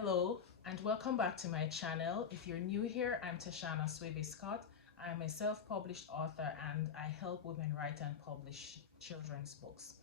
Hello and welcome back to my channel. If you're new here, I'm Swaby-Scott. I'm a self-published author and I help women write and publish children's books.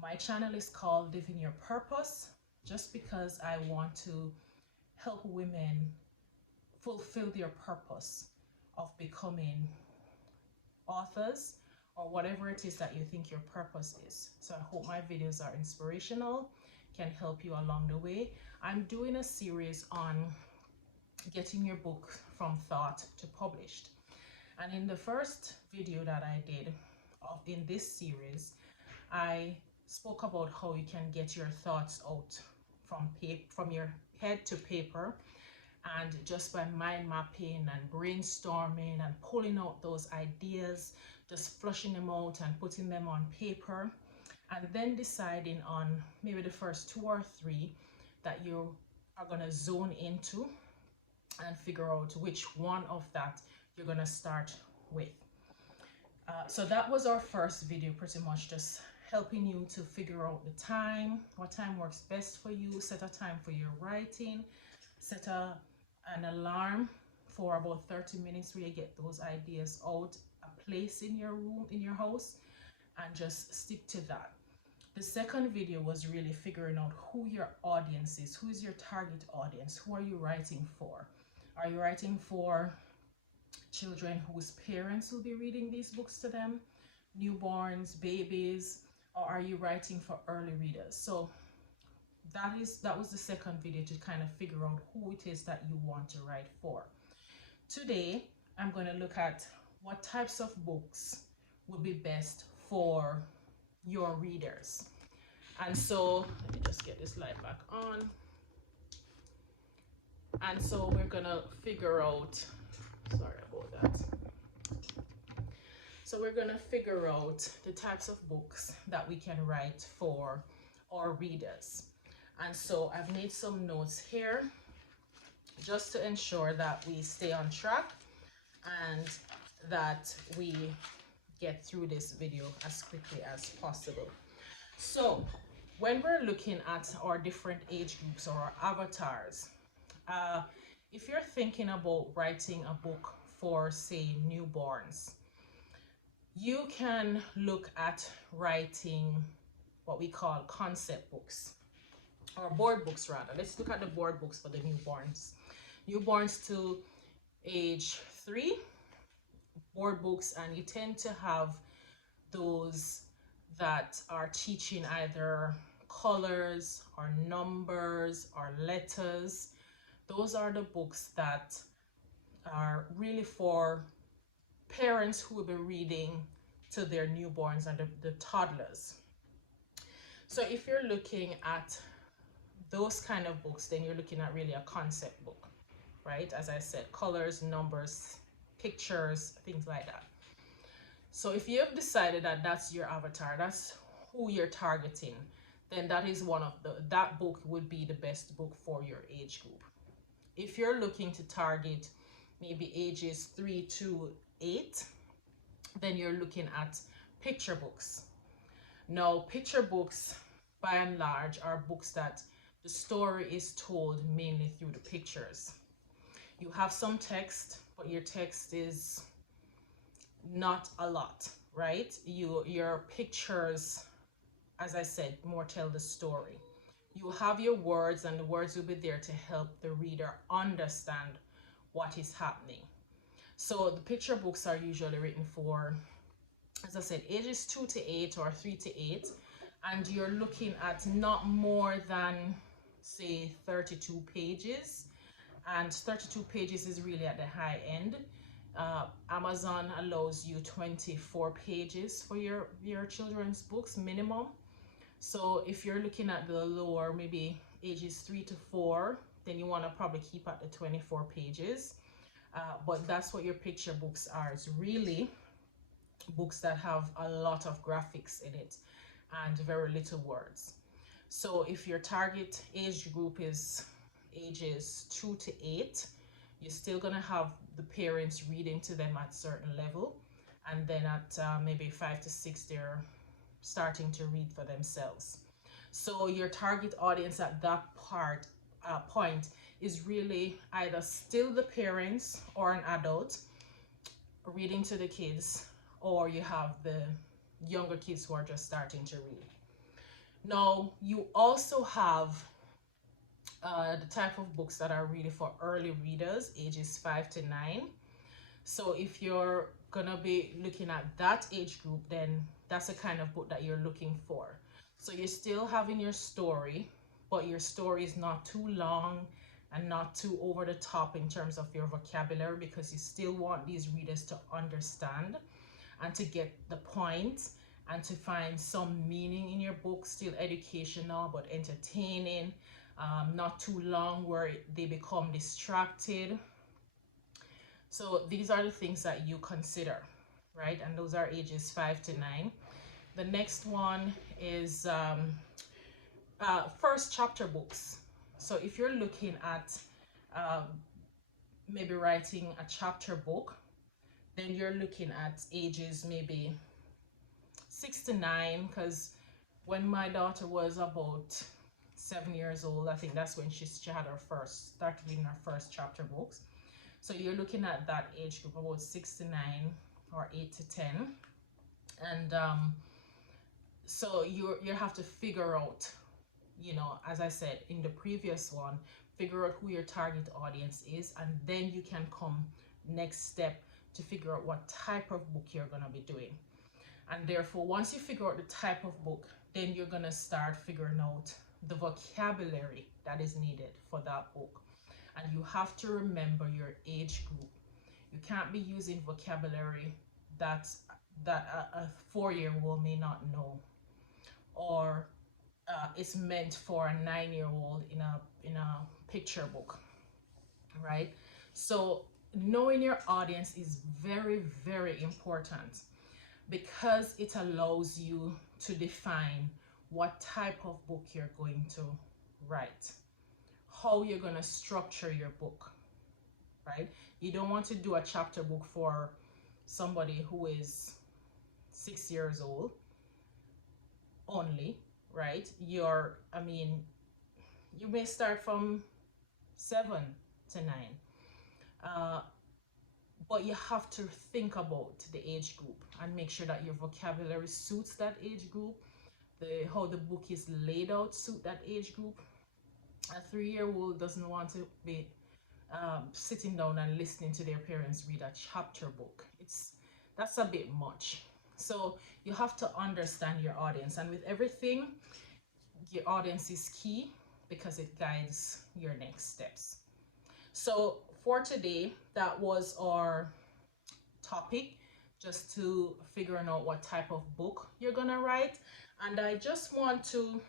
My channel is called Living Your Purpose just because I want to help women fulfill their purpose of becoming authors or whatever it is that you think your purpose is. So I hope my videos are inspirational, can help you along the way. I'm doing a series on getting your book from thought to published. And in the first video that I did in this series, I spoke about how you can get your thoughts out from your head to paper, and just by mind mapping and brainstorming and pulling out those ideas, just flushing them out and putting them on paper, and then deciding on maybe the first 2 or 3 that you are going to zone into and figure out which one of that you're going to start with. So that was our first video, pretty much just helping you to figure out the time, what time works best for you, set a time for your writing, set an alarm for about 30 minutes where you get those ideas out, a place in your room, in your house, and just stick to that. The second video was really figuring out who your audience is, who is your target audience, who are you writing for? Are you writing for children whose parents will be reading these books to them, newborns, babies, or are you writing for early readers? So that was the second video, to kind of figure out who it is that you want to write for. Today, I'm going to look at what types of books would be best for your readers. And so let me just get this light back on. And so we're gonna figure out, sorry about that. So we're gonna figure out the types of books that we can write for our readers. And so I've made some notes here just to ensure that we stay on track and that we get through this video as quickly as possible. So when we're looking at our different age groups or our avatars, if you're thinking about writing a book for, say, newborns, you can look at writing what we call concept books, or board books rather. Let's look at the board books for the newborns. Newborns to age 3, board books, and you tend to have those that are teaching either colors or numbers or letters. Those are the books that are really for parents who will be reading to their newborns and the toddlers. So if you're looking at those kind of books, then you're looking at really a concept book, right? As I said, colors, numbers, pictures, things like that. So if you have decided that that's your avatar, that's who you're targeting, then that is that book would be the best book for your age group. If you're looking to target maybe ages 3 to 8, then you're looking at picture books. Now, picture books by and large are books that the story is told mainly through the pictures. You have some text, but your text is not a lot, right? Your pictures, as I said, more tell the story. You have your words, and the words will be there to help the reader understand what is happening. So the picture books are usually written for, as I said, ages 2 to 8 or 3 to 8, and you're looking at not more than, say, 32 pages. And 32 pages is really at the high end. Amazon allows you 24 pages for your children's books minimum. So if you're looking at the lower, maybe ages 3 to 4, then you want to probably keep at the 24 pages. But that's what your picture books are. It's really books that have a lot of graphics in it and very little words. So if your target age group is ages 2 to 8, you're still going to have the parents reading to them at certain level, and then at maybe 5 to 6 they're starting to read for themselves. So your target audience at that part point is really either still the parents or an adult reading to the kids, or you have the younger kids who are just starting to read. Now, you also have the type of books that are really for early readers, ages 5 to 9. So if you're gonna be looking at that age group, then that's the kind of book that you're looking for. So you're still having your story, but your story is not too long and not too over the top in terms of your vocabulary, because you still want these readers to understand and to get the point and to find some meaning in your book, still educational but entertaining, not too long where they become distracted. So these are the things that you consider, right? And those are ages 5 to 9. The next one is first chapter books. So if you're looking at um, maybe writing a chapter book, then you're looking at ages maybe 6 to 9, because when my daughter was about 7 years old, I think that's when she had her first, started reading her first chapter books. So you're looking at that age group, about 6 to 9 or 8 to 10. And so you have to figure out, you know, as I said in the previous one, figure out who your target audience is, and then you can come next step to figure out what type of book you're going to be doing. And therefore, once you figure out the type of book, then you're going to start figuring out the vocabulary that is needed for that book. And you have to remember your age group. You can't be using vocabulary that a 4-year-old may not know, or it's meant for a 9-year-old in a picture book, right? So knowing your audience is very, very important, because it allows you to define what type of book you're going to write, how you're going to structure your book, right? You don't want to do a chapter book for somebody who is 6 years old only, right? I mean, you may start from 7 to 9, but you have to think about the age group and make sure that your vocabulary suits that age group, how the book is laid out suit that age group. A 3-year-old doesn't want to be sitting down and listening to their parents read a chapter book. That's a bit much. So you have to understand your audience, and with everything, your audience is key because it guides your next steps. So for today, that was our topic, just to figuring out what type of book you're gonna write. And I just want to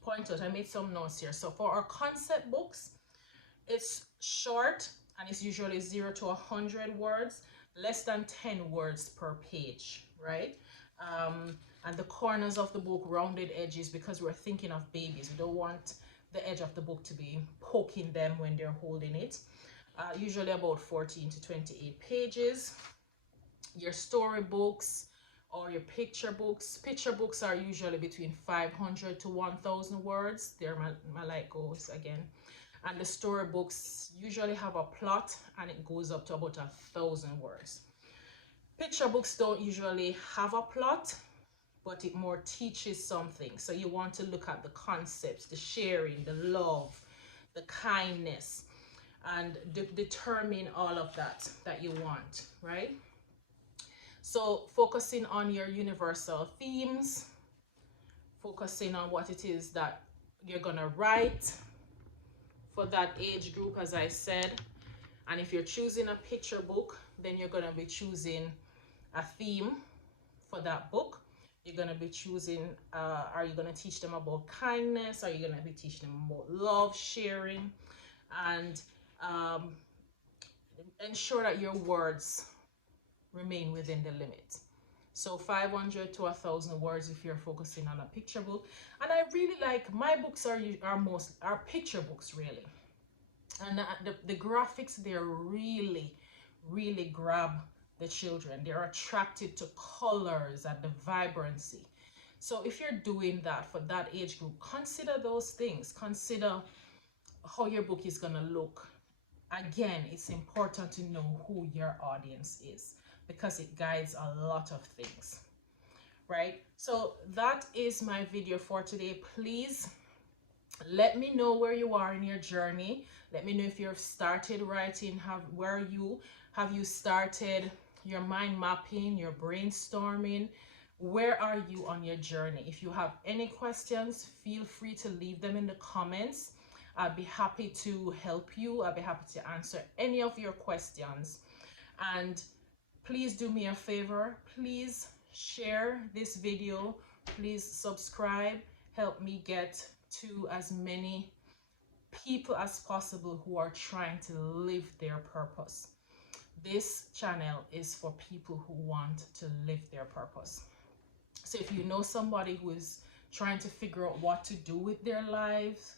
point out, I made some notes here. So for our concept books, it's short and it's usually 0 to 100 words, less than 10 words per page, right? And the corners of the book, rounded edges, because we're thinking of babies. We don't want the edge of the book to be poking them when they're holding it. Usually about 14 to 28 pages. Your storybooks or your picture books. Picture books are usually between 500 to 1,000 words. They're my light goes again. And the storybooks usually have a plot, and it goes up to about 1,000 words. Picture books don't usually have a plot, but it more teaches something. So you want to look at the concepts, the sharing, the love, the kindness, and determine all of that you want, right? So focusing on your universal themes, focusing on what it is that you're gonna write for that age group, as I said. And if you're choosing a picture book, then you're gonna be choosing a theme for that book. You're gonna be choosing, are you gonna teach them about kindness? Are you gonna be teaching them about love, sharing? And ensure that your words remain within the limit. So 500 to 1,000 words if you're focusing on a picture book. And I really like, my books are picture books, really. And the graphics, they're really, really grab the children. They're attracted to colors and the vibrancy. So if you're doing that for that age group, consider those things. Consider how your book is going to look. Again, it's important to know who your audience is because it guides a lot of things, right? So that is my video for today. Please let me know where you are in your journey. Let me know if you've started writing, have you started your mind mapping, your brainstorming. Where are you on your journey? If you have any questions, feel free to leave them in the comments. I'd be happy to help you. I'd be happy to answer any of your questions. And please do me a favor. Please share this video. Please subscribe. Help me get to as many people as possible who are trying to live their purpose. This channel is for people who want to live their purpose. So if you know somebody who is trying to figure out what to do with their lives,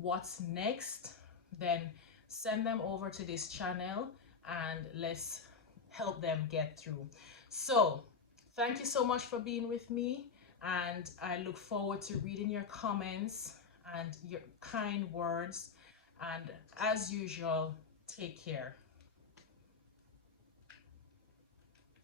what's next, then send them over to this channel and let's help them get through. So thank you so much for being with me, and I look forward to reading your comments and your kind words. And as usual, take care.